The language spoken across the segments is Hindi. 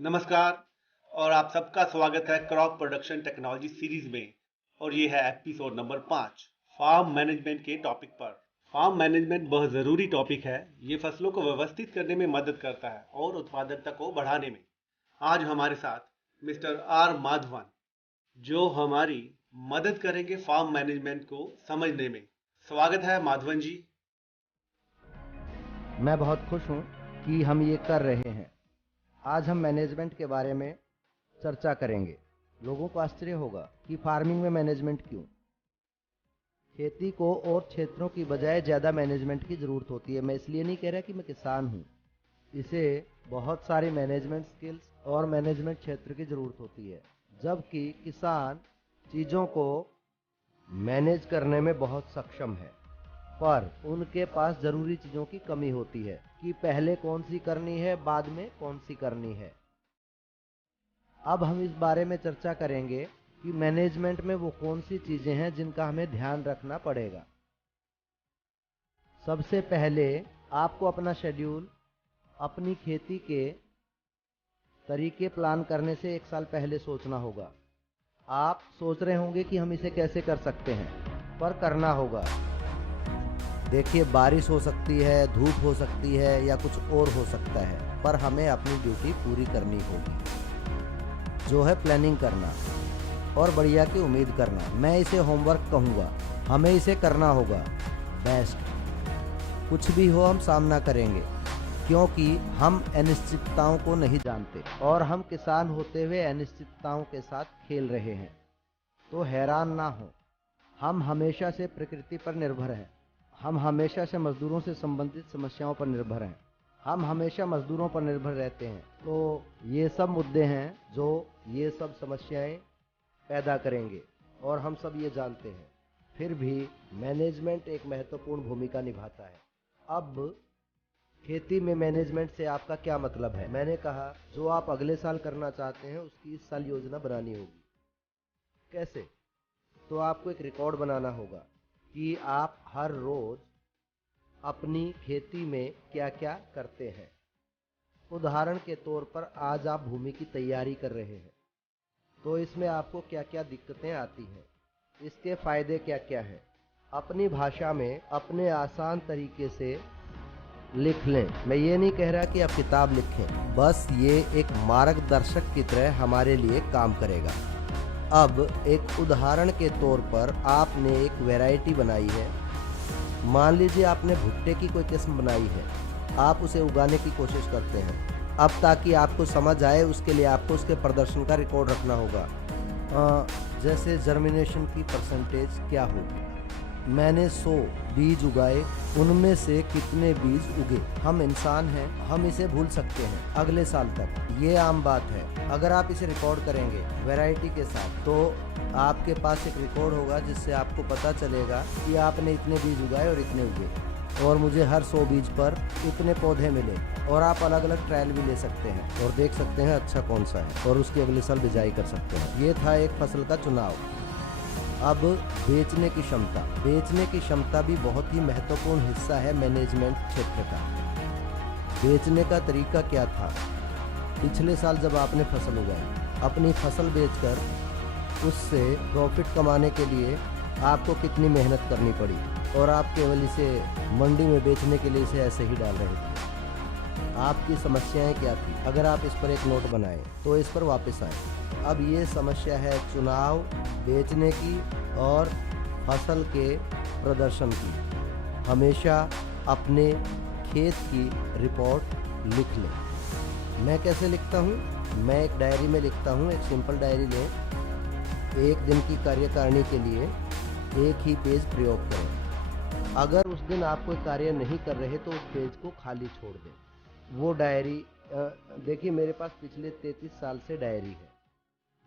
नमस्कार और आप सबका स्वागत है क्रॉप प्रोडक्शन टेक्नोलॉजी सीरीज में। और ये है एपिसोड नंबर 5 फार्म मैनेजमेंट के टॉपिक पर। फार्म मैनेजमेंट बहुत ज़रूरी टॉपिक है। ये फसलों को व्यवस्थित करने में मदद करता है और उत्पादकता को बढ़ाने में। आज हमारे साथ मिस्टर आर माधवन, जो हमारी मदद करेंगे फार्म मैनेजमेंट को समझने में। स्वागत है माधवन जी। मैं बहुत खुश हूँ कि हम ये कर रहे हैं। आज हम मैनेजमेंट के बारे में चर्चा करेंगे। लोगों को आश्चर्य होगा कि फार्मिंग में मैनेजमेंट क्यों। खेती को और क्षेत्रों की बजाय ज़्यादा मैनेजमेंट की ज़रूरत होती है। मैं इसलिए नहीं कह रहा कि मैं किसान हूँ। इसे बहुत सारी मैनेजमेंट स्किल्स और मैनेजमेंट क्षेत्र की ज़रूरत होती है, जबकि किसान चीज़ों को मैनेज करने में बहुत सक्षम है, पर उनके पास ज़रूरी चीज़ों की कमी होती है कि पहले कौन सी करनी है, बाद में कौन सी करनी है। अब हम इस बारे में चर्चा करेंगे कि मैनेजमेंट में वो कौन सी चीज़ें हैं जिनका हमें ध्यान रखना पड़ेगा। सबसे पहले आपको अपना शेड्यूल, अपनी खेती के तरीके प्लान करने से एक साल पहले सोचना होगा। आप सोच रहे होंगे कि हम इसे कैसे कर सकते हैं, पर करना होगा। देखिए, बारिश हो सकती है, धूप हो सकती है या कुछ और हो सकता है, पर हमें अपनी ड्यूटी पूरी करनी होगी, जो है प्लानिंग करना और बढ़िया की उम्मीद करना। मैं इसे होमवर्क कहूँगा। हमें इसे करना होगा बेस्ट। कुछ भी हो हम सामना करेंगे, क्योंकि हम अनिश्चितताओं को नहीं जानते और हम किसान होते हुए अनिश्चितताओं के साथ खेल रहे हैं। तो हैरान ना हो, हम हमेशा से प्रकृति पर निर्भर हैं। हम हमेशा से मजदूरों से संबंधित समस्याओं पर निर्भर हैं। हम हमेशा मजदूरों पर निर्भर रहते हैं। तो ये सब मुद्दे हैं जो ये सब समस्याएं पैदा करेंगे और हम सब ये जानते हैं। फिर भी मैनेजमेंट एक महत्वपूर्ण भूमिका निभाता है। अब खेती में मैनेजमेंट से आपका क्या मतलब है? मैंने कहा, जो आप अगले साल करना चाहते हैं उसकी इस साल योजना बनानी होगी। कैसे? तो आपको एक रिकॉर्ड बनाना होगा कि आप हर रोज अपनी खेती में क्या क्या करते हैं। उदाहरण के तौर पर आज आप भूमि की तैयारी कर रहे हैं, तो इसमें आपको क्या क्या दिक्कतें आती हैं, इसके फायदे क्या क्या हैं। अपनी भाषा में अपने आसान तरीके से लिख लें। मैं ये नहीं कह रहा कि आप किताब लिखें, बस ये एक मार्गदर्शक की तरह हमारे लिए काम करेगा। अब एक उदाहरण के तौर पर आपने एक वैरायटी बनाई है। मान लीजिए आपने भुट्टे की कोई किस्म बनाई है। आप उसे उगाने की कोशिश करते हैं। अब ताकि आपको समझ आए, उसके लिए आपको उसके प्रदर्शन का रिकॉर्ड रखना होगा। जैसे जर्मिनेशन की परसेंटेज क्या होगी। मैंने 100 बीज उगाए, उनमें से कितने बीज उगे। हम इंसान हैं, हम इसे भूल सकते हैं अगले साल तक। ये आम बात है। अगर आप इसे रिकॉर्ड करेंगे वैरायटी के साथ, तो आपके पास एक रिकॉर्ड होगा जिससे आपको पता चलेगा कि आपने इतने बीज उगाए और इतने उगे, और मुझे हर 100 बीज पर इतने पौधे मिले। और आप अलग अलग ट्रायल भी ले सकते हैं और देख सकते हैं अच्छा कौन सा है, और उसकी अगले साल बिजाई कर सकते हैं। ये था एक फसल का चुनाव। अब बेचने की क्षमता। बेचने की क्षमता भी बहुत ही महत्वपूर्ण हिस्सा है मैनेजमेंट क्षेत्र का। बेचने का तरीका क्या था? पिछले साल जब आपने फसल उगाई, अपनी फसल बेचकर उससे प्रॉफिट कमाने के लिए आपको कितनी मेहनत करनी पड़ी, और आप केवल इसे मंडी में बेचने के लिए इसे ऐसे ही डाल रहे थे। आपकी समस्याएं क्या थी? अगर आप इस पर एक नोट बनाएं तो इस पर वापस आएं। अब ये समस्या है चुनाव, बेचने की और फसल के प्रदर्शन की। हमेशा अपने खेत की रिपोर्ट लिख लें। मैं कैसे लिखता हूँ? मैं एक डायरी में लिखता हूँ। एक सिंपल डायरी लें। एक दिन की कार्यकारिणी के लिए एक ही पेज प्रयोग करें। अगर उस दिन आप कोई कार्य नहीं कर रहे तो उस पेज को खाली छोड़ दें। वो डायरी, देखिए मेरे पास पिछले 33 साल से डायरी है,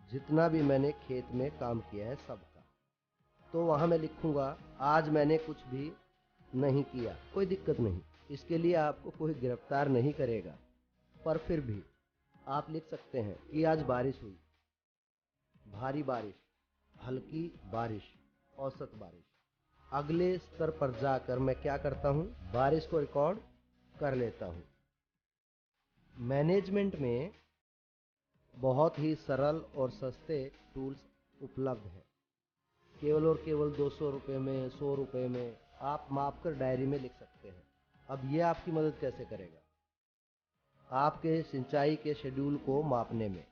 जितना भी मैंने खेत में काम किया है सबका। तो वहाँ मैं लिखूँगा, आज मैंने कुछ भी नहीं किया। कोई दिक्कत नहीं, इसके लिए आपको कोई गिरफ्तार नहीं करेगा। पर फिर भी आप लिख सकते हैं कि आज बारिश हुई, भारी बारिश, हल्की बारिश, औसत बारिश। अगले स्तर पर जाकर मैं क्या करता हूँ? बारिश को रिकॉर्ड कर लेता हूँ। मैनेजमेंट में बहुत ही सरल और सस्ते टूल्स उपलब्ध हैं। केवल और केवल 200 रुपये में, 100 रुपये में आप माप कर डायरी में लिख सकते हैं। अब ये आपकी मदद कैसे करेगा? आपके सिंचाई के शेड्यूल को मापने में।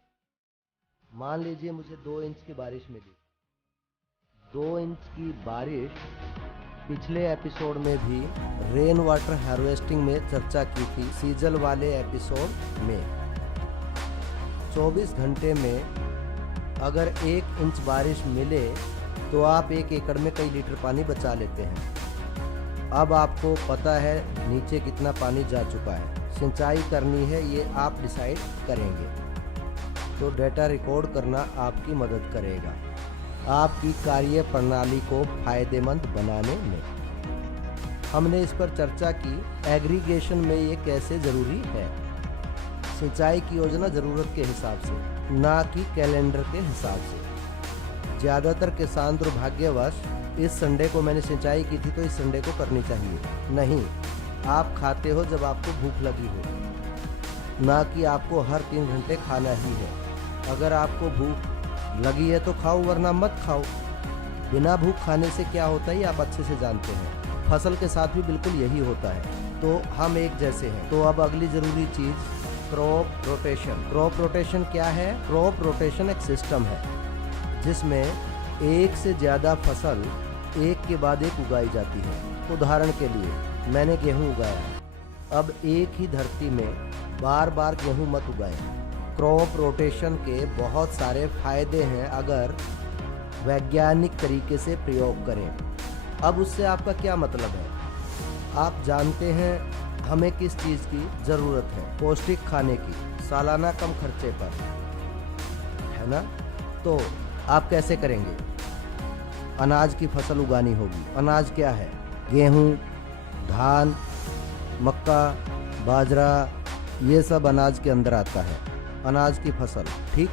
मान लीजिए मुझे 2 इंच की बारिश मिली। 2 इंच की बारिश पिछले एपिसोड में भी रेन वाटर हार्वेस्टिंग में चर्चा की थी, सीजल वाले एपिसोड में। 24 घंटे में अगर 1 इंच बारिश मिले तो आप 1 एकड़ में कई लीटर पानी बचा लेते हैं। अब आपको पता है नीचे कितना पानी जा चुका है, सिंचाई करनी है ये आप डिसाइड करेंगे। तो डेटा रिकॉर्ड करना आपकी मदद करेगा आपकी कार्य प्रणाली को फायदेमंद बनाने में। हमने इस पर चर्चा की एग्रीगेशन में ये कैसे ज़रूरी है। सिंचाई की योजना ज़रूरत के हिसाब से, ना कि कैलेंडर के हिसाब से। ज़्यादातर किसान दुर्भाग्यवश इस संडे को मैंने सिंचाई की थी तो इस संडे को करनी चाहिए। नहीं, आप खाते हो जब आपको भूख लगी हो, ना कि आपको हर 3 घंटे खाना ही है। अगर आपको भूख लगी है तो खाओ, वरना मत खाओ। बिना भूख खाने से क्या होता है ये आप अच्छे से जानते हैं। फसल के साथ भी बिल्कुल यही होता है। तो हम एक जैसे हैं। तो अब अगली ज़रूरी चीज़ क्रॉप रोटेशन। क्रॉप रोटेशन क्या है? क्रॉप रोटेशन एक सिस्टम है जिसमें एक से ज़्यादा फसल एक के बाद एक उगाई जाती है। उदाहरण के लिए मैंने गेहूँ उगाया, अब एक ही धरती में बार बार गेहूँ मत उगाएं। क्रॉप रोटेशन के बहुत सारे फायदे हैं अगर वैज्ञानिक तरीके से प्रयोग करें। अब उससे आपका क्या मतलब है? आप जानते हैं हमें किस चीज़ की ज़रूरत है? पौष्टिक खाने की, सालाना कम खर्चे पर, है ना? तो आप कैसे करेंगे? अनाज की फसल उगानी होगी। अनाज क्या है? गेहूँ, धान, मक्का, बाजरा, ये सब अनाज के अंदर आता है। अनाज की फसल, ठीक।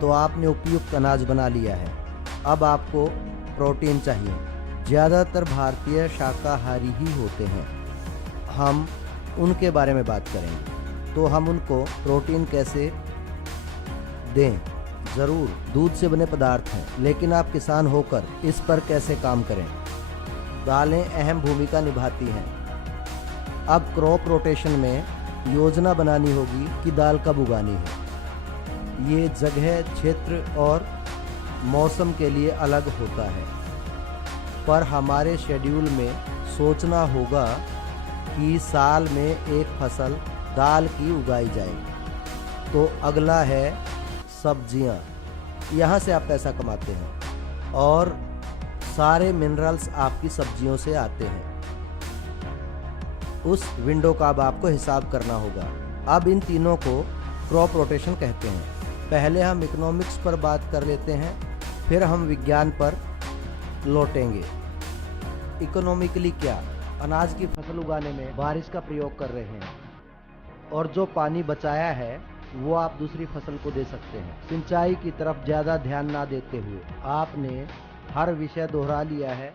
तो आपने उपयुक्त अनाज बना लिया है। अब आपको प्रोटीन चाहिए। ज़्यादातर भारतीय शाकाहारी ही होते हैं। हम उनके बारे में बात करेंगे। तो हम उनको प्रोटीन कैसे दें? ज़रूर, दूध से बने पदार्थ हैं, लेकिन आप किसान होकर इस पर कैसे काम करें? दालें अहम भूमिका निभाती हैं। अब क्रॉप रोटेशन में योजना बनानी होगी कि दाल कब उगानी है। ये जगह, क्षेत्र और मौसम के लिए अलग होता है, पर हमारे शेड्यूल में सोचना होगा कि साल में एक फसल दाल की उगाई जाए। तो अगला है सब्जियां। यहाँ से आप पैसा कमाते हैं और सारे मिनरल्स आपकी सब्जियों से आते हैं। उस विंडो का अब आपको हिसाब करना होगा। अब इन तीनों को क्रॉप रोटेशन कहते हैं। पहले हम इकोनॉमिक्स पर बात कर लेते हैं, फिर हम विज्ञान पर लौटेंगे। इकोनॉमिकली क्या? अनाज की फसल उगाने में बारिश का प्रयोग कर रहे हैं और जो पानी बचाया है वो आप दूसरी फसल को दे सकते हैं। सिंचाई की तरफ ज़्यादा ध्यान ना देते हुए आपने हर विषय दोहरा लिया है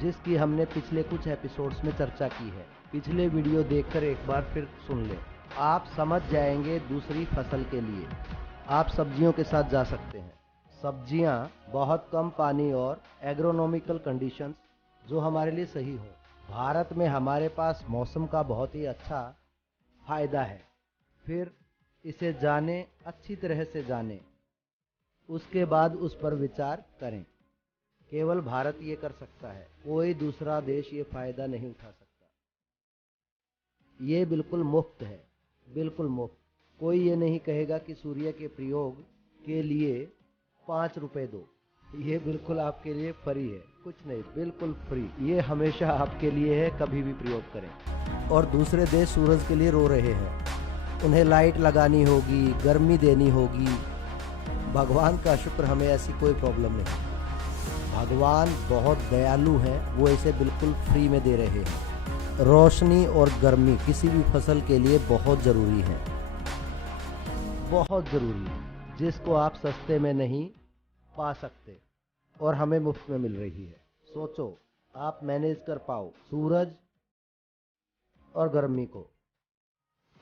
जिसकी हमने पिछले कुछ एपिसोड्स में चर्चा की है। पिछले वीडियो देखकर एक बार फिर सुन लें, आप समझ जाएंगे। दूसरी फसल के लिए आप सब्जियों के साथ जा सकते हैं। सब्जियां बहुत कम पानी और एग्रोनॉमिकल कंडीशंस जो हमारे लिए सही हो। भारत में हमारे पास मौसम का बहुत ही अच्छा फायदा है। फिर इसे जाने, अच्छी तरह से जाने, उसके बाद उस पर विचार करें। केवल भारत ये कर सकता है, कोई दूसरा देश ये फायदा नहीं उठा सकता। ये बिल्कुल मुफ्त है, बिल्कुल मुफ्त। कोई ये नहीं कहेगा कि सूर्य के प्रयोग के लिए 5 रुपए दो। ये बिल्कुल आपके लिए फ्री है, कुछ नहीं, बिल्कुल फ्री। ये हमेशा आपके लिए है, कभी भी प्रयोग करें। और दूसरे देश सूरज के लिए रो रहे हैं, उन्हें लाइट लगानी होगी, गर्मी देनी होगी। भगवान का शुक्र, हमें ऐसी कोई प्रॉब्लम नहीं। भगवान बहुत दयालु हैं, वो इसे बिल्कुल फ्री में दे रहे हैं। रोशनी और गर्मी किसी भी फसल के लिए बहुत ज़रूरी है, बहुत ज़रूरी है, जिसको आप सस्ते में नहीं पा सकते और हमें मुफ्त में मिल रही है। सोचो, आप मैनेज कर पाओ सूरज और गर्मी को।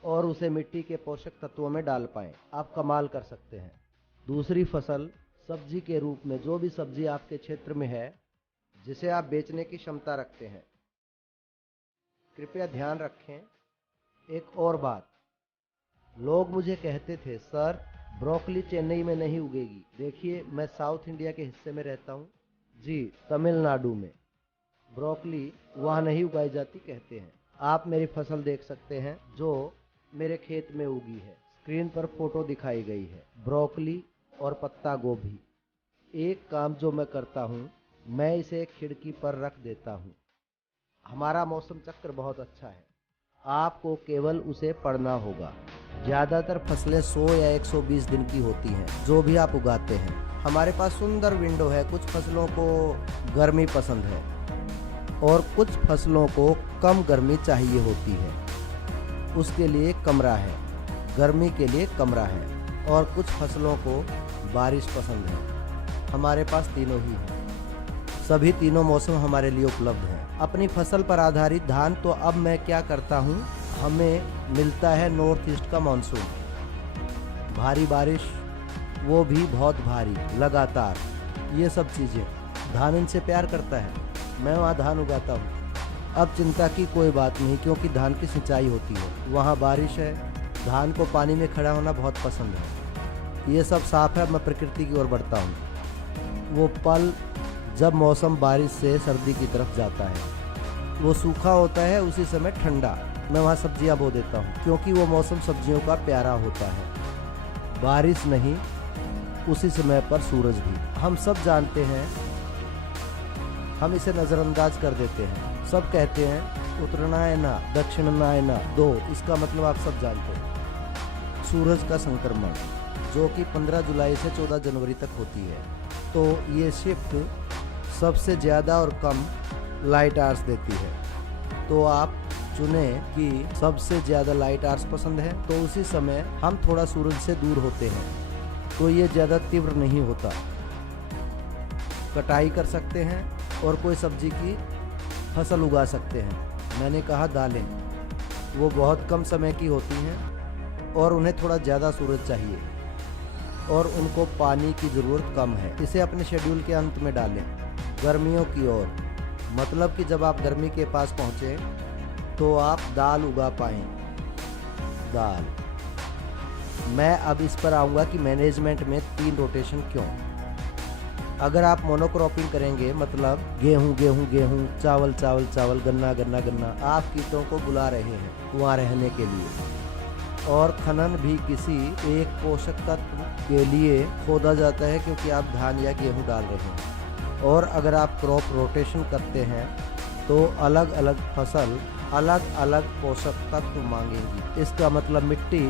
और उसे मिट्टी के पोषक तत्वों में डाल पाएं, आप कमाल कर सकते हैं। दूसरी फसल सब्जी के रूप में जो भी सब्जी आपके क्षेत्र में है जिसे आप बेचने की क्षमता रखते हैं। कृपया ध्यान रखें एक और बात, लोग मुझे कहते थे सर ब्रोकली चेन्नई में नहीं उगेगी। देखिए मैं साउथ इंडिया के हिस्से में रहता हूँ जी, तमिलनाडु में ब्रोकली वहाँ नहीं उगाई जाती कहते हैं। आप मेरी फसल देख सकते हैं जो मेरे खेत में उगी है। स्क्रीन पर फोटो दिखाई गई है, ब्रोकली और पत्ता गोभी। एक काम जो मैं करता हूँ, मैं इसे एक खिड़की पर रख देता हूँ। हमारा मौसम चक्र बहुत अच्छा है, आपको केवल उसे पढ़ना होगा। ज़्यादातर फसलें 100 या 120 दिन की होती हैं जो भी आप उगाते हैं। हमारे पास सुंदर विंडो है। कुछ फसलों को गर्मी पसंद है और कुछ फसलों को कम गर्मी चाहिए होती है, उसके लिए कमरा है। गर्मी के लिए कमरा है। और कुछ फसलों को बारिश पसंद है। हमारे पास तीनों ही हैं। सभी तीनों मौसम हमारे लिए उपलब्ध हैं। अपनी फसल पर आधारित धान, तो अब मैं क्या करता हूँ, हमें मिलता है नॉर्थ ईस्ट का मानसून, भारी बारिश, वो भी बहुत भारी लगातार। ये सब चीज़ें धान इनसे प्यार करता है। मैं वहाँ धान उगाता हूँ। अब चिंता की कोई बात नहीं क्योंकि धान की सिंचाई होती है, वहाँ बारिश है। धान को पानी में खड़ा होना बहुत पसंद है। ये सब साफ है। मैं प्रकृति की ओर बढ़ता हूँ। वो पल जब मौसम बारिश से सर्दी की तरफ जाता है, वो सूखा होता है, उसी समय ठंडा, मैं वहाँ सब्जियाँ बो देता हूँ क्योंकि वो मौसम सब्जियों का प्यारा होता है। बारिश नहीं, उसी समय पर सूरज भी। हम सब जानते हैं, हम इसे नज़रअंदाज कर देते हैं। सब कहते हैं उत्तरायण दक्षिणायन दो, इसका मतलब आप सब जानते हैं। सूरज का संक्रमण जो कि 15 जुलाई से 14 जनवरी तक होती है, तो ये शिफ्ट सबसे ज़्यादा और कम लाइट आवर्स देती है। तो आप चुने कि सबसे ज़्यादा लाइट आवर्स पसंद है, तो उसी समय हम थोड़ा सूरज से दूर होते हैं, तो ये ज़्यादा तीव्र नहीं होता। कटाई कर सकते हैं और कोई सब्जी की फसल उगा सकते हैं। मैंने कहा दालें, वो बहुत कम समय की होती हैं और उन्हें थोड़ा ज़्यादा सूरज चाहिए और उनको पानी की ज़रूरत कम है। इसे अपने शेड्यूल के अंत में डालें। गर्मियों की ओर, मतलब कि जब आप गर्मी के पास पहुँचे तो आप दाल उगा पाएँ। दाल, मैं अब इस पर आऊँगा कि मैनेजमेंट में 3 रोटेशन क्यों। अगर आप मोनोक्रॉपिंग करेंगे, मतलब गेहूँ गेहूँ गेहूँ, चावल चावल चावल, गन्ना गन्ना गन्ना, आप कीटों को बुला रहे हैं वहाँ रहने के लिए। और खनन भी किसी एक पोषक तत्व के लिए खोदा जाता है क्योंकि आप धान या गेहूँ डाल रहे हैं। और अगर आप क्रॉप रोटेशन करते हैं तो अलग अलग फसल अलग अलग पोषक तत्व मांगेगी। इसका मतलब मिट्टी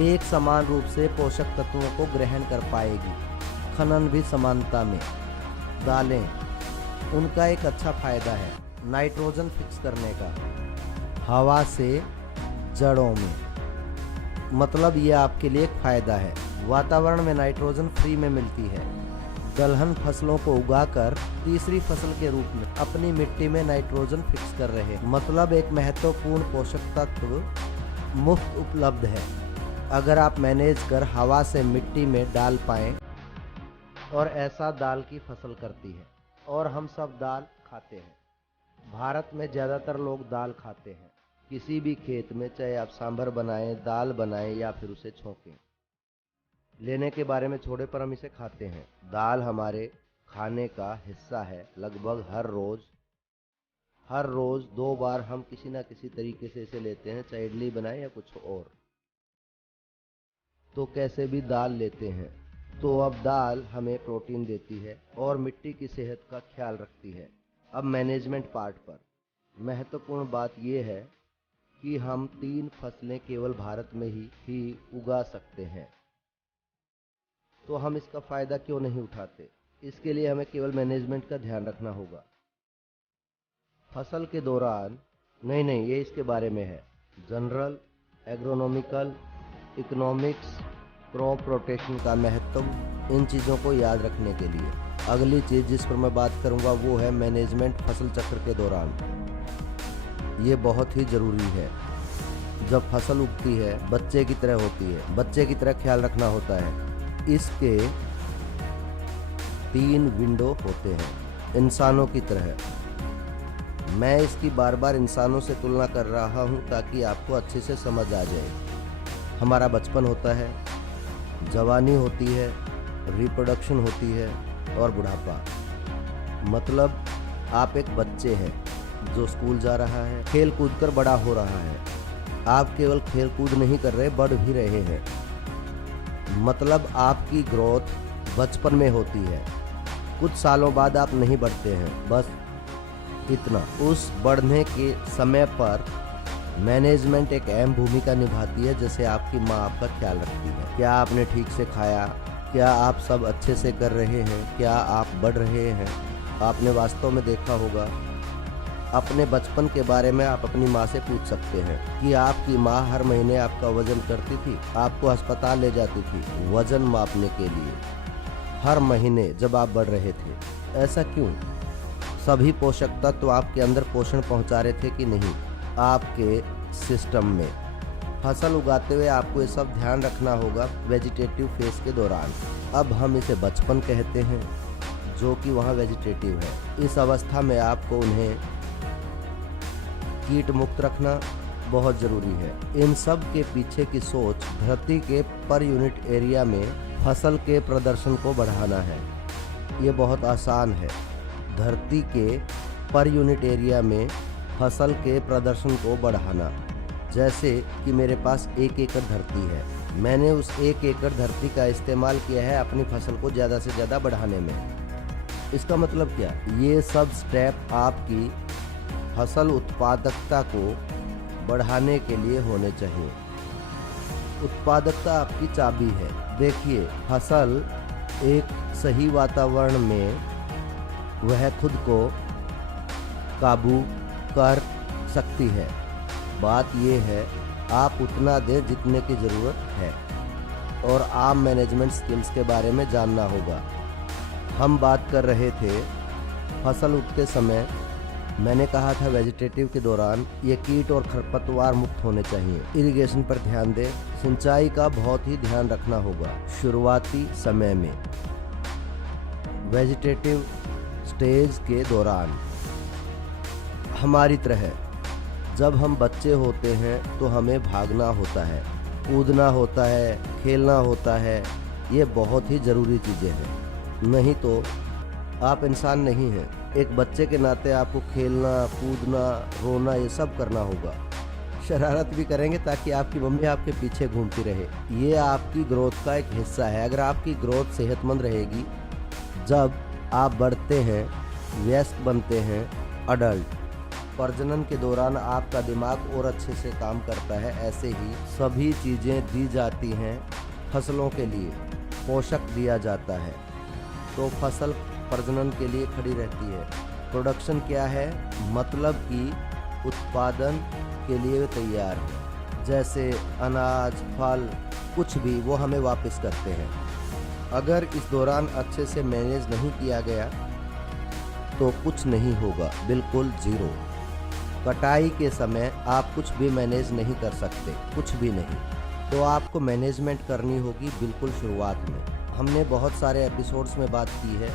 एक समान रूप से पोषक तत्वों को ग्रहण कर पाएगी। खनन भी समानता में। दालें, उनका एक अच्छा फायदा है नाइट्रोजन फिक्स करने का हवा से जड़ों में, मतलब ये आपके लिए एक फायदा है। वातावरण में नाइट्रोजन फ्री में मिलती है। दलहन फसलों को उगाकर तीसरी फसल के रूप में अपनी मिट्टी में नाइट्रोजन फिक्स कर रहे हैं, मतलब एक महत्वपूर्ण पोषक तत्व मुफ्त उपलब्ध है अगर आप मैनेज कर हवा से मिट्टी में डाल पाएं। और ऐसा दाल की फसल करती है और हम सब दाल खाते हैं। भारत में ज़्यादातर लोग दाल खाते हैं। किसी भी खेत में, चाहे आप सांभर बनाएं, दाल बनाएं या फिर उसे छोंकें, लेने के बारे में छोड़े पर हम इसे खाते हैं। दाल हमारे खाने का हिस्सा है। लगभग हर रोज़ 2 बार हम किसी ना किसी तरीके से इसे लेते हैं, चाहे इडली बनाएं या कुछ और। तो कैसे भी दाल लेते हैं। तो अब दाल हमें प्रोटीन देती है और मिट्टी की सेहत का ख्याल रखती है। अब मैनेजमेंट पार्ट पर महत्वपूर्ण बात यह है कि हम 3 फसलें केवल भारत में ही उगा सकते हैं। तो हम इसका फ़ायदा क्यों नहीं उठाते? इसके लिए हमें केवल मैनेजमेंट का ध्यान रखना होगा। फसल के दौरान नहीं, ये इसके बारे में है। General, agronomical, economics, crop rotation का महत्व, इन चीज़ों को याद रखने के लिए। अगली चीज़ जिस पर मैं बात करूंगा वो है मैनेजमेंट फसल चक्र के दौरान। ये बहुत ही ज़रूरी है। जब फसल उगती है बच्चे की तरह होती है, बच्चे की तरह ख्याल रखना होता है। इसके 3 विंडो होते हैं इंसानों की तरह। मैं इसकी बार बार इंसानों से तुलना कर रहा हूँ ताकि आपको अच्छे से समझ आ जाए। हमारा बचपन होता है, जवानी होती है, रिप्रोडक्शन होती है और बुढ़ापा। मतलब आप एक बच्चे हैं जो स्कूल जा रहा है, खेल कूद कर बड़ा हो रहा है। आप केवल खेल कूद नहीं कर रहे, बढ़ भी रहे हैं। मतलब आपकी ग्रोथ बचपन में होती है, कुछ सालों बाद आप नहीं बढ़ते हैं, बस इतना। उस बढ़ने के समय पर मैनेजमेंट एक अहम भूमिका निभाती है। जैसे आपकी माँ आपका ख्याल रखती है, क्या आपने ठीक से खाया, क्या आप सब अच्छे से कर रहे हैं, क्या आप बढ़ रहे हैं। आपने वास्तव में देखा होगा, अपने बचपन के बारे में आप अपनी माँ से पूछ सकते हैं कि आपकी माँ हर महीने आपका वजन करती थी, आपको अस्पताल ले जाती थी वजन मापने के लिए हर महीने जब आप बढ़ रहे थे। ऐसा क्यों? सभी पोषक तत्व आपके अंदर पोषण पहुंचा रहे थे कि नहीं आपके सिस्टम में। फसल उगाते हुए आपको ये सब ध्यान रखना होगा वेजिटेटिव फेज के दौरान। अब हम इसे बचपन कहते हैं, जो कि वहाँ वेजिटेटिव है। इस अवस्था में आपको उन्हें कीट मुक्त रखना बहुत ज़रूरी है। इन सब के पीछे की सोच धरती के पर यूनिट एरिया में फसल के प्रदर्शन को बढ़ाना है। ये बहुत आसान है। धरती के पर यूनिट एरिया में फसल के प्रदर्शन को बढ़ाना। जैसे कि मेरे पास 1 एकड़ धरती है, मैंने उस 1 एकड़ धरती का इस्तेमाल किया है अपनी फसल को ज़्यादा से ज़्यादा बढ़ाने में। इसका मतलब क्या? ये सब स्टेप आपकी फसल उत्पादकता को बढ़ाने के लिए होने चाहिए। उत्पादकता आपकी चाबी है। देखिए, फसल एक सही वातावरण में वह खुद को काबू कर सकती है। बात यह है, आप उतना दें जितने की ज़रूरत है। और आम मैनेजमेंट स्किल्स के बारे में जानना होगा। हम बात कर रहे थे फसल उगते समय, मैंने कहा था वेजिटेटिव के दौरान ये कीट और खरपतवार मुक्त होने चाहिए। इरिगेशन पर ध्यान दें, सिंचाई का बहुत ही ध्यान रखना होगा शुरुआती समय में। वेजिटेटिव स्टेज के दौरान हमारी तरह जब हम बच्चे होते हैं तो हमें भागना होता है, कूदना होता है, खेलना होता है। ये बहुत ही ज़रूरी चीज़ें हैं, नहीं तो आप इंसान नहीं हैं। एक बच्चे के नाते आपको खेलना, कूदना, रोना ये सब करना होगा। शरारत भी करेंगे ताकि आपकी मम्मी आपके पीछे घूमती रहे। ये आपकी ग्रोथ का एक हिस्सा है। अगर आपकी ग्रोथ सेहतमंद रहेगी, जब आप बढ़ते हैं, वयस्क बनते हैं, अडल्ट, प्रजनन के दौरान आपका दिमाग और अच्छे से काम करता है। ऐसे ही सभी चीज़ें दी जाती हैं। फसलों के लिए पोषक दिया जाता है तो फसल प्रजनन के लिए खड़ी रहती है। प्रोडक्शन क्या है? मतलब कि उत्पादन के लिए वे तैयार है। जैसे अनाज, फल, कुछ भी वो हमें वापस करते हैं। अगर इस दौरान अच्छे से मैनेज नहीं किया गया तो कुछ नहीं होगा, बिल्कुल ज़ीरो। कटाई के समय आप कुछ भी मैनेज नहीं कर सकते, कुछ भी नहीं। तो आपको मैनेजमेंट करनी होगी बिल्कुल शुरुआत में। हमने बहुत सारे एपिसोड्स में बात की है,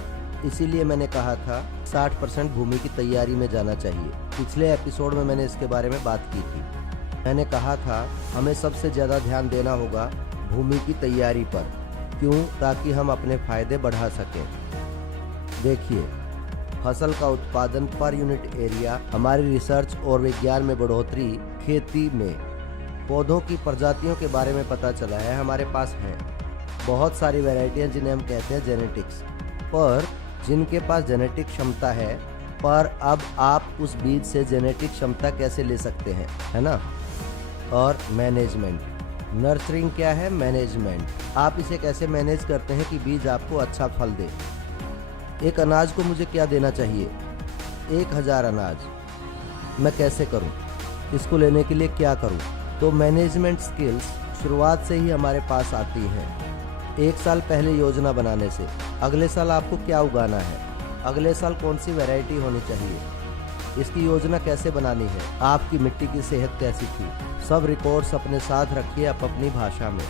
इसीलिए मैंने कहा था 60% भूमि की तैयारी में जाना चाहिए। पिछले एपिसोड में मैंने इसके बारे में बात की थी। मैंने कहा था हमें सबसे ज़्यादा ध्यान देना होगा भूमि की तैयारी पर। क्यों? ताकि हम अपने फ़ायदे बढ़ा सकें। देखिए, फसल का उत्पादन पर यूनिट एरिया हमारी रिसर्च और विज्ञान में बढ़ोतरी, खेती में पौधों की प्रजातियों के बारे में पता चला है। हमारे पास हैं बहुत सारी वैरायटियाँ जिन्हें हम कहते हैं जेनेटिक्स, पर जिनके पास जेनेटिक क्षमता है, पर अब आप उस बीज से जेनेटिक क्षमता कैसे ले सकते हैं, है ना। और मैनेजमेंट, नर्सरिंग क्या है? मैनेजमेंट। आप इसे कैसे मैनेज करते हैं कि बीज आपको अच्छा फल दे। एक अनाज को मुझे क्या देना चाहिए? 1000 अनाज। मैं कैसे करूं? इसको लेने के लिए क्या करूं? तो मैनेजमेंट स्किल्स शुरुआत से ही हमारे पास आती हैं। 1 साल पहले योजना बनाने से, अगले साल आपको क्या उगाना है, अगले साल कौन सी वैरायटी होनी चाहिए, इसकी योजना कैसे बनानी है, आपकी मिट्टी की सेहत कैसी थी, सब रिकॉर्ड्स अपने साथ रखिए, आप अपनी भाषा में,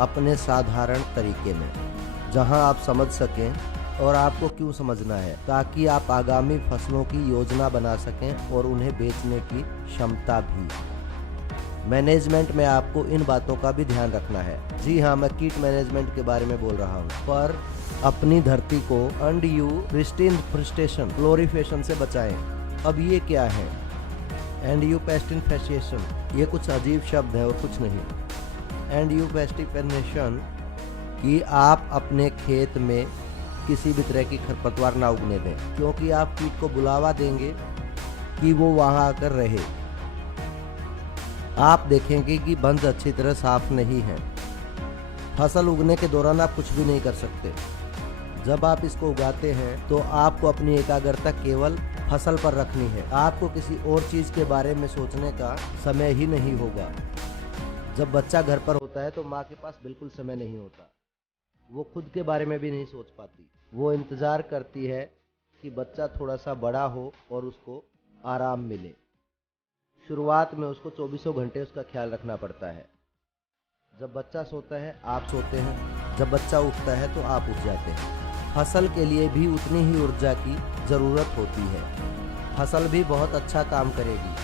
अपने साधारण तरीके में, जहां आप समझ सकें और आपको क्यों समझना है, ताकि आप आगामी फसलों की योजना बना सकें और उन्हें बेचने की क्षमता भी। मैनेजमेंट में आपको इन बातों का भी ध्यान रखना है। जी हाँ, मैं कीट मैनेजमेंट के बारे में बोल रहा हूँ, पर अपनी धरती को अनड्यू रिस्टिनफ्रेस्टेशन क्लोरिफिकेशन से बचाएं। अब ये क्या है? एंड्यू पेस्ट इन्फेस्टेशन, ये कुछ अजीब शब्द है और कुछ नहीं। एंड्यू पेस्ट इन्फेस्टेशन कि आप अपने खेत में किसी भी तरह की खरपतवार ना उगने दें, क्योंकि आप कीट को बुलावा देंगे कि वो वहाँ आकर रहे। आप देखेंगे कि बंद अच्छी तरह साफ नहीं है। फसल उगने के दौरान आप कुछ भी नहीं कर सकते। जब आप इसको उगाते हैं तो आपको अपनी एकाग्रता केवल फसल पर रखनी है। आपको किसी और चीज़ के बारे में सोचने का समय ही नहीं होगा। जब बच्चा घर पर होता है तो माँ के पास बिल्कुल समय नहीं होता। वो खुद के बारे में भी नहीं सोच पाती। वो इंतज़ार करती है कि बच्चा थोड़ा सा बड़ा हो और उसको आराम मिले। शुरुआत में उसको 24 घंटे उसका ख्याल रखना पड़ता है। जब बच्चा सोता है आप सोते हैं, जब बच्चा उठता है तो आप उठ जाते हैं। फसल के लिए भी उतनी ही ऊर्जा की ज़रूरत होती है। फसल भी बहुत अच्छा काम करेगी,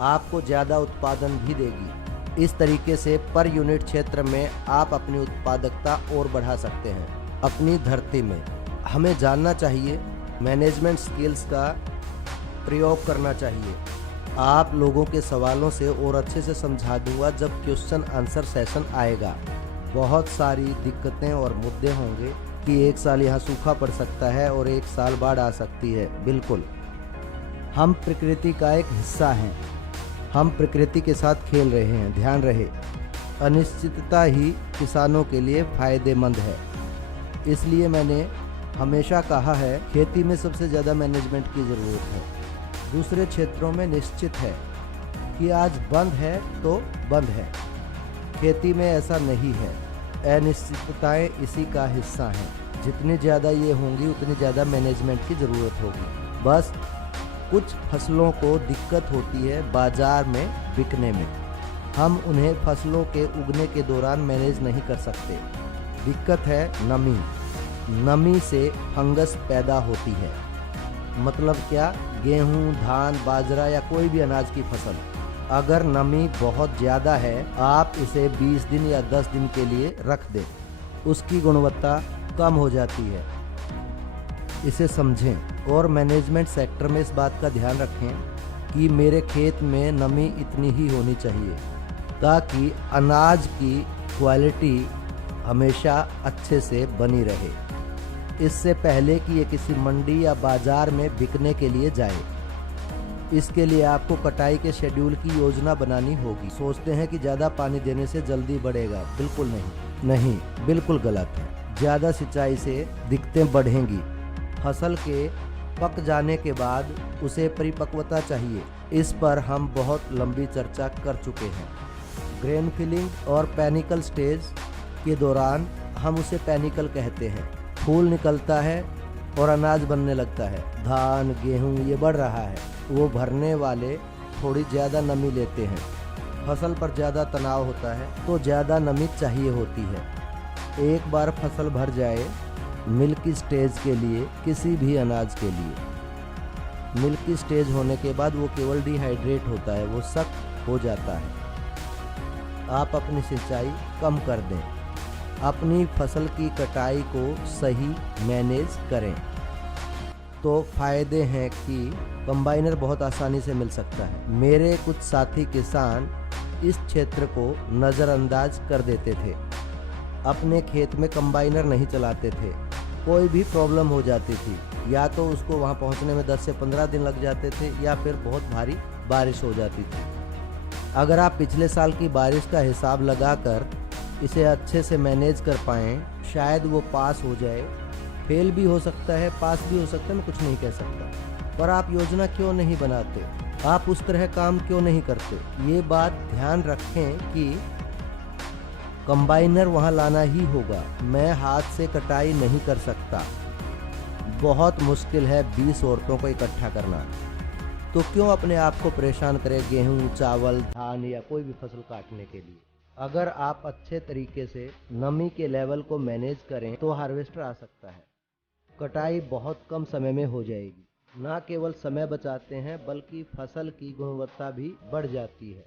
आपको ज़्यादा उत्पादन भी देगी। इस तरीके से पर यूनिट क्षेत्र में आप अपनी उत्पादकता और बढ़ा सकते हैं। अपनी धरती में हमें जानना चाहिए, मैनेजमेंट स्किल्स का प्रयोग करना चाहिए। आप लोगों के सवालों से और अच्छे से समझा दूंगा जब क्वेश्चन आंसर सेशन आएगा। बहुत सारी दिक्कतें और मुद्दे होंगे कि एक साल यहाँ सूखा पड़ सकता है और एक साल बाढ़ आ सकती है। बिल्कुल, हम प्रकृति का एक हिस्सा हैं। हम प्रकृति के साथ खेल रहे हैं, ध्यान रहे। अनिश्चितता ही किसानों के लिए फायदेमंद है। इसलिए मैंने हमेशा कहा है, खेती में सबसे ज़्यादा मैनेजमेंट की ज़रूरत है। दूसरे क्षेत्रों में निश्चित है कि आज बंद है तो बंद है। खेती में ऐसा नहीं है। अनिश्चितताएं इसी का हिस्सा हैं। जितनी ज़्यादा ये होंगी उतनी ज़्यादा मैनेजमेंट की ज़रूरत होगी। बस कुछ फसलों को दिक्कत होती है बाज़ार में बिकने में। हम उन्हें फसलों के उगने के दौरान मैनेज नहीं कर सकते। दिक्कत है नमी। नमी से फंगस पैदा होती है। मतलब क्या? गेहूं, धान, बाजरा या कोई भी अनाज की फसल, अगर नमी बहुत ज़्यादा है आप इसे 20 दिन या 10 दिन के लिए रख दें, उसकी गुणवत्ता कम हो जाती है। इसे समझें और मैनेजमेंट सेक्टर में इस बात का ध्यान रखें कि मेरे खेत में नमी इतनी ही होनी चाहिए ताकि अनाज की क्वालिटी हमेशा अच्छे से बनी रहे, इससे पहले कि ये किसी मंडी या बाजार में बिकने के लिए जाए। इसके लिए आपको कटाई के शेड्यूल की योजना बनानी होगी। सोचते हैं कि ज़्यादा पानी देने से जल्दी बढ़ेगा, बिल्कुल नहीं, बिल्कुल गलत है। ज़्यादा सिंचाई से दिक्कतें बढ़ेंगी। फसल के पक जाने के बाद उसे परिपक्वता चाहिए। इस पर हम बहुत लंबी चर्चा कर चुके हैं। ग्रेन फिलिंग और पैनिकल स्टेज के दौरान हम उसे पैनिकल कहते हैं। फूल निकलता है और अनाज बनने लगता है। धान, गेहूं ये बढ़ रहा है। वो भरने वाले थोड़ी ज़्यादा नमी लेते हैं। फसल पर ज़्यादा तनाव होता है तो ज़्यादा नमी चाहिए होती है। एक बार फसल भर जाए मिल्की स्टेज के लिए, किसी भी अनाज के लिए मिल्की स्टेज होने के बाद वो केवल डिहाइड्रेट होता है, वो सख्त हो जाता है। आप अपनी सिंचाई कम कर दें। अपनी फसल की कटाई को सही मैनेज करें तो फायदे हैं कि कंबाइनर बहुत आसानी से मिल सकता है। मेरे कुछ साथी किसान इस क्षेत्र को नज़रअंदाज कर देते थे। अपने खेत में कंबाइनर नहीं चलाते थे। कोई भी प्रॉब्लम हो जाती थी, या तो उसको वहां पहुंचने में 10 से 15 दिन लग जाते थे या फिर बहुत भारी बारिश हो जाती थी। अगर आप पिछले साल की बारिश का हिसाब लगाकर इसे अच्छे से मैनेज कर पाएँ, शायद वो पास हो जाए। फेल भी हो सकता है, पास भी हो सकता है, मैं कुछ नहीं कह सकता। पर आप योजना क्यों नहीं बनाते? आप उस तरह काम क्यों नहीं करते? ये बात ध्यान रखें कि कंबाइनर वहाँ लाना ही होगा। मैं हाथ से कटाई नहीं कर सकता। बहुत मुश्किल है 20 औरतों को इकट्ठा करना। तो क्यों अपने आप को परेशान करें गेहूं, चावल, धान या कोई भी फसल काटने के लिए। अगर आप अच्छे तरीके से नमी के लेवल को मैनेज करें तो हार्वेस्टर आ सकता है। कटाई बहुत कम समय में हो जाएगी। न केवल समय बचाते हैं बल्कि फसल की गुणवत्ता भी बढ़ जाती है।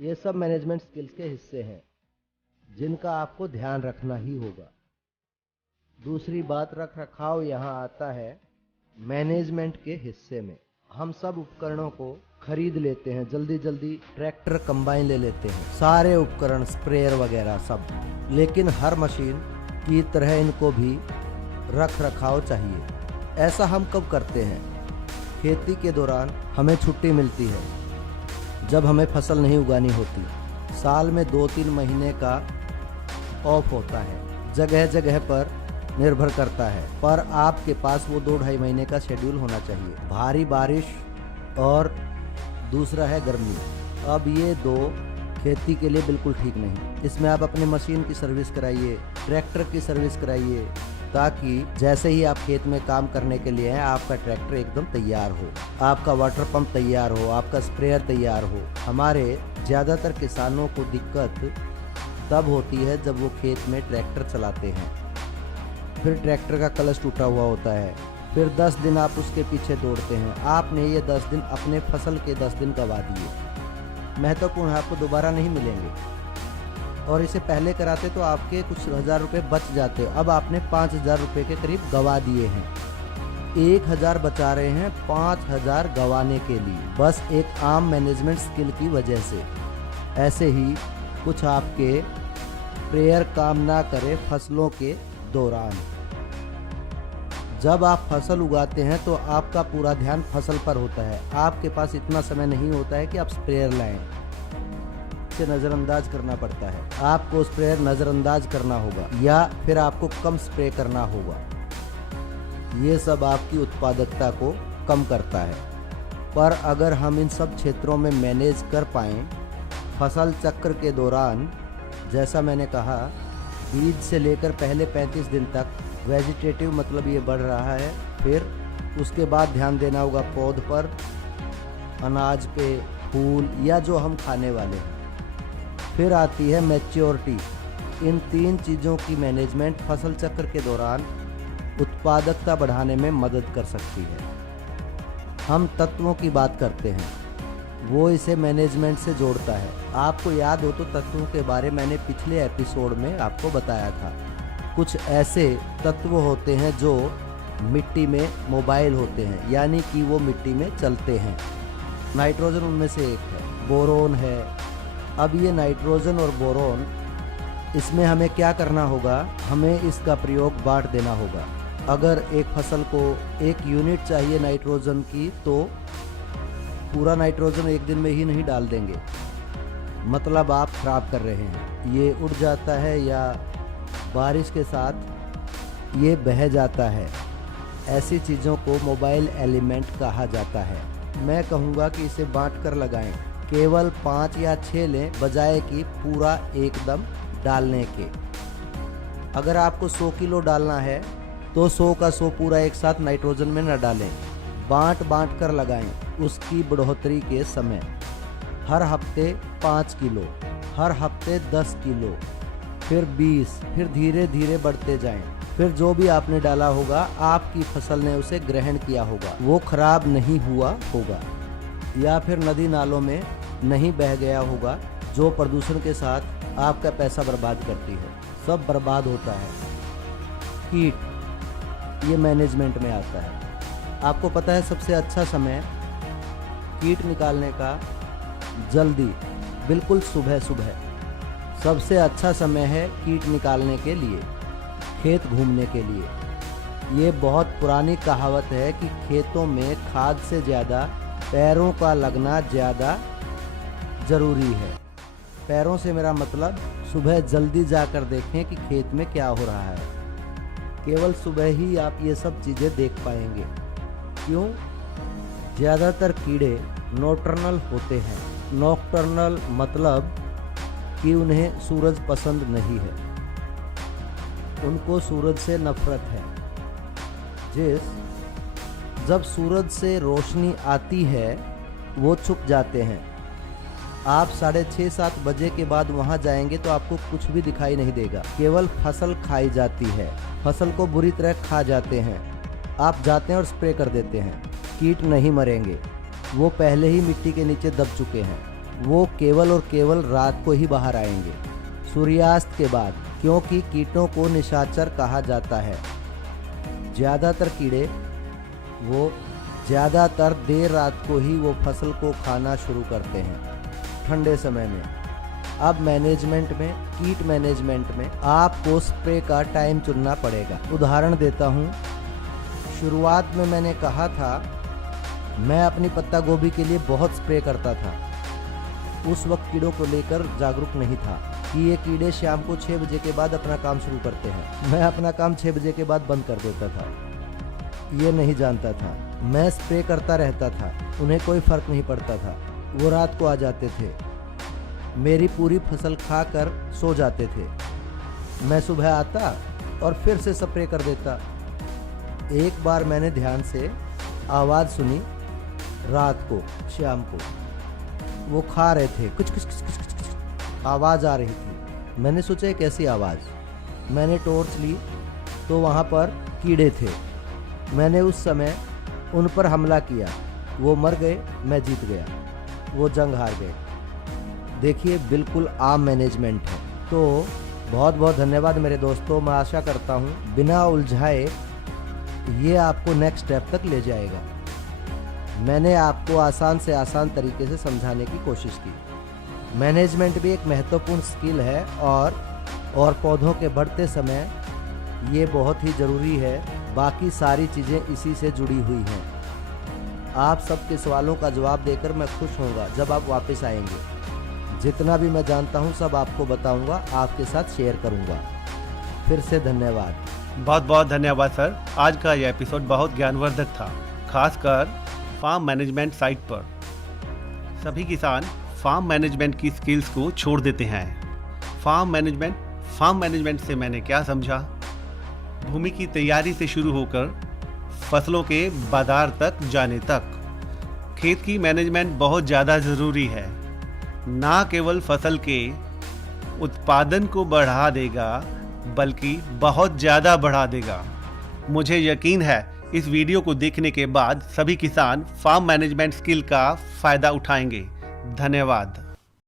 ये सब मैनेजमेंट स्किल्स के हिस्से हैं जिनका आपको ध्यान रखना ही होगा। दूसरी बात, रख रखाव यहाँ आता है मैनेजमेंट के हिस्से में। हम सब उपकरणों को खरीद लेते हैं, जल्दी जल्दी ट्रैक्टर, कंबाइन ले लेते हैं, सारे उपकरण, स्प्रेयर वगैरह सब, लेकिन हर मशीन की तरह इनको भी रख रखाव चाहिए। ऐसा हम कब करते हैं? खेती के दौरान हमें छुट्टी मिलती है जब हमें फसल नहीं उगानी होती। साल में 2-3 महीने का ऑफ होता है, जगह जगह पर निर्भर करता है, पर आपके पास वो 2-2.5 महीने का शेड्यूल होना चाहिए। भारी बारिश और दूसरा है गर्मी। अब ये दो खेती के लिए बिल्कुल ठीक नहीं। इसमें आप अपनी मशीन की सर्विस कराइए, ट्रैक्टर की सर्विस कराइए, ताकि जैसे ही आप खेत में काम करने के लिए हैं आपका ट्रैक्टर एकदम तैयार हो, आपका वाटर पंप तैयार हो, आपका स्प्रेयर तैयार हो। हमारे ज़्यादातर किसानों को दिक्कत तब होती है जब वो खेत में ट्रैक्टर चलाते हैं, फिर ट्रैक्टर का कलच टूटा हुआ होता है, फिर 10 दिन आप उसके पीछे दौड़ते हैं। आपने ये 10 दिन अपने फसल के 10 दिन गंवा दिए, महत्वपूर्ण है, आपको दोबारा नहीं मिलेंगे। और इसे पहले कराते तो आपके कुछ हज़ार रुपये बच जाते, अब आपने 5,000 रुपये के करीब गंवा दिए हैं। 1,000 बचा रहे हैं 5,000 गंवाने के लिए, बस एक आम मैनेजमेंट स्किल की वजह से। ऐसे ही कुछ आपके स्प्रेयर काम ना करे फसलों के दौरान। जब आप फसल उगाते हैं तो आपका पूरा ध्यान फसल पर होता है, आपके पास इतना समय नहीं होता है कि आप स्प्रेयर लाएं, इसे नज़रअंदाज करना पड़ता है। आपको स्प्रेयर नज़रअंदाज करना होगा या फिर आपको कम स्प्रे करना होगा। ये सब आपकी उत्पादकता को कम करता है। पर अगर हम इन सब क्षेत्रों में मैनेज कर पाएँ, फसल चक्र के दौरान, जैसा मैंने कहा, बीज से लेकर पहले 35 दिन तक वेजिटेटिव मतलब ये बढ़ रहा है, फिर उसके बाद ध्यान देना होगा पौध पर, अनाज पे, फूल या जो हम खाने वाले हैं, फिर आती है मैच्योरिटी। इन 3 चीज़ों की मैनेजमेंट फसल चक्र के दौरान उत्पादकता बढ़ाने में मदद कर सकती है। हम तत्वों की बात करते हैं, वो इसे मैनेजमेंट से जोड़ता है। आपको याद हो तो तत्वों के बारे मैंने पिछले एपिसोड में आपको बताया था। कुछ ऐसे तत्व होते हैं जो मिट्टी में मोबाइल होते हैं, यानी कि वो मिट्टी में चलते हैं। नाइट्रोजन उनमें से एक है, बोरोन है। अब ये नाइट्रोजन और बोरोन, इसमें हमें क्या करना होगा? हमें इसका प्रयोग बांट देना होगा। अगर एक फसल को 1 यूनिट चाहिए नाइट्रोजन की, तो पूरा नाइट्रोजन एक दिन में ही नहीं डाल देंगे, मतलब आप खराब कर रहे हैं। ये उड़ जाता है या बारिश के साथ ये बह जाता है। ऐसी चीज़ों को मोबाइल एलिमेंट कहा जाता है। मैं कहूँगा कि इसे बांट कर लगाएं, केवल 5 या 6 लें बजाय कि पूरा एकदम डालने के। अगर आपको 100 किलो डालना है तो 100 का 100 पूरा एक साथ नाइट्रोजन में न डालें, बांट कर लगाएं। उसकी बढ़ोतरी के समय हर हफ्ते 5 किलो, हर हफ्ते 10 किलो, फिर 20, फिर धीरे धीरे बढ़ते जाएं। फिर जो भी आपने डाला होगा, आपकी फसल ने उसे ग्रहण किया होगा, वो खराब नहीं हुआ होगा, या फिर नदी नालों में नहीं बह गया होगा, जो प्रदूषण के साथ आपका पैसा बर्बाद करती है। सब बर्बाद होता है। कीट, ये मैनेजमेंट में आता है। आपको पता है सबसे अच्छा समय कीट निकालने का जल्दी, बिल्कुल सुबह सुबह सबसे अच्छा समय है कीट निकालने के लिए, खेत घूमने के लिए। ये बहुत पुरानी कहावत है कि खेतों में खाद से ज़्यादा पैरों का लगना ज़्यादा ज़रूरी है। पैरों से मेरा मतलब सुबह जल्दी जाकर देखें कि खेत में क्या हो रहा है। केवल सुबह ही आप ये सब चीज़ें देख पाएंगे। क्यों? ज़्यादातर कीड़े नॉकटर्नल होते हैं। नॉकटर्नल मतलब कि उन्हें सूरज पसंद नहीं है, उनको सूरज से नफरत है। जब सूरज से रोशनी आती है वो छुप जाते हैं। आप 6:30-7 बजे के बाद वहां जाएंगे तो आपको कुछ भी दिखाई नहीं देगा, केवल फसल खाई जाती है। फसल को बुरी तरह खा जाते हैं। आप जाते हैं और स्प्रे कर देते हैं, कीट नहीं मरेंगे, वो पहले ही मिट्टी के नीचे दब चुके हैं। वो केवल और केवल रात को ही बाहर आएंगे, सूर्यास्त के बाद, क्योंकि कीटों को निशाचर कहा जाता है। ज़्यादातर कीड़े वो ज़्यादातर देर रात को ही वो फसल को खाना शुरू करते हैं, ठंडे समय में। अब मैनेजमेंट में, कीट मैनेजमेंट में आपको स्प्रे का टाइम चुनना पड़ेगा। उदाहरण देता हूँ, शुरुआत में मैंने कहा था मैं अपनी पत्ता गोभी के लिए बहुत स्प्रे करता था। उस वक्त कीड़ों को लेकर जागरूक नहीं था कि ये कीड़े शाम को 6 बजे के बाद अपना काम शुरू करते हैं। मैं अपना काम 6 बजे के बाद बंद कर देता था, ये नहीं जानता था। मैं स्प्रे करता रहता था, उन्हें कोई फर्क नहीं पड़ता था। वो रात को आ जाते थे, मेरी पूरी फसल खाकर सो जाते थे। मैं सुबह आता और फिर से स्प्रे कर देता। एक बार मैंने ध्यान से आवाज़ सुनी, रात को, शाम को वो खा रहे थे, कुछ कुछ कुछ कुछ कुछ कुछ आवाज़ आ रही थी। मैंने सोचा एक ऐसी आवाज़। मैंने टॉर्च ली तो वहाँ पर कीड़े थे। मैंने उस समय उन पर हमला किया, वो मर गए, मैं जीत गया, वो जंग हार गए। देखिए, बिल्कुल आम मैनेजमेंट है। तो बहुत बहुत धन्यवाद मेरे दोस्तों। मैं आशा करता हूँ बिना उलझाए ये आपको नेक्स्ट स्टेप तक ले जाएगा। मैंने आपको आसान से आसान तरीके से समझाने की कोशिश की। मैनेजमेंट भी एक महत्वपूर्ण स्किल है और पौधों के बढ़ते समय ये बहुत ही ज़रूरी है। बाकी सारी चीज़ें इसी से जुड़ी हुई हैं। आप सबके सवालों का जवाब देकर मैं खुश होऊंगा जब आप वापस आएंगे। जितना भी मैं जानता हूं सब आपको बताऊंगा, आपके साथ शेयर करूंगा। फिर से धन्यवाद। बहुत बहुत धन्यवाद सर। आज का यह एपिसोड बहुत ज्ञानवर्धक था, खासकर फार्म मैनेजमेंट साइट पर। सभी किसान फार्म मैनेजमेंट की स्किल्स को छोड़ देते हैं। फार्म मैनेजमेंट से मैंने क्या समझा? भूमि की तैयारी से शुरू होकर फसलों के बाजार तक जाने तक खेत की मैनेजमेंट बहुत ज़्यादा ज़रूरी है। ना केवल फसल के उत्पादन को बढ़ा देगा बल्कि बहुत ज़्यादा बढ़ा देगा। मुझे यकीन है इस वीडियो को देखने के बाद सभी किसान फार्म मैनेजमेंट स्किल का फ़ायदा उठाएंगे। धन्यवाद।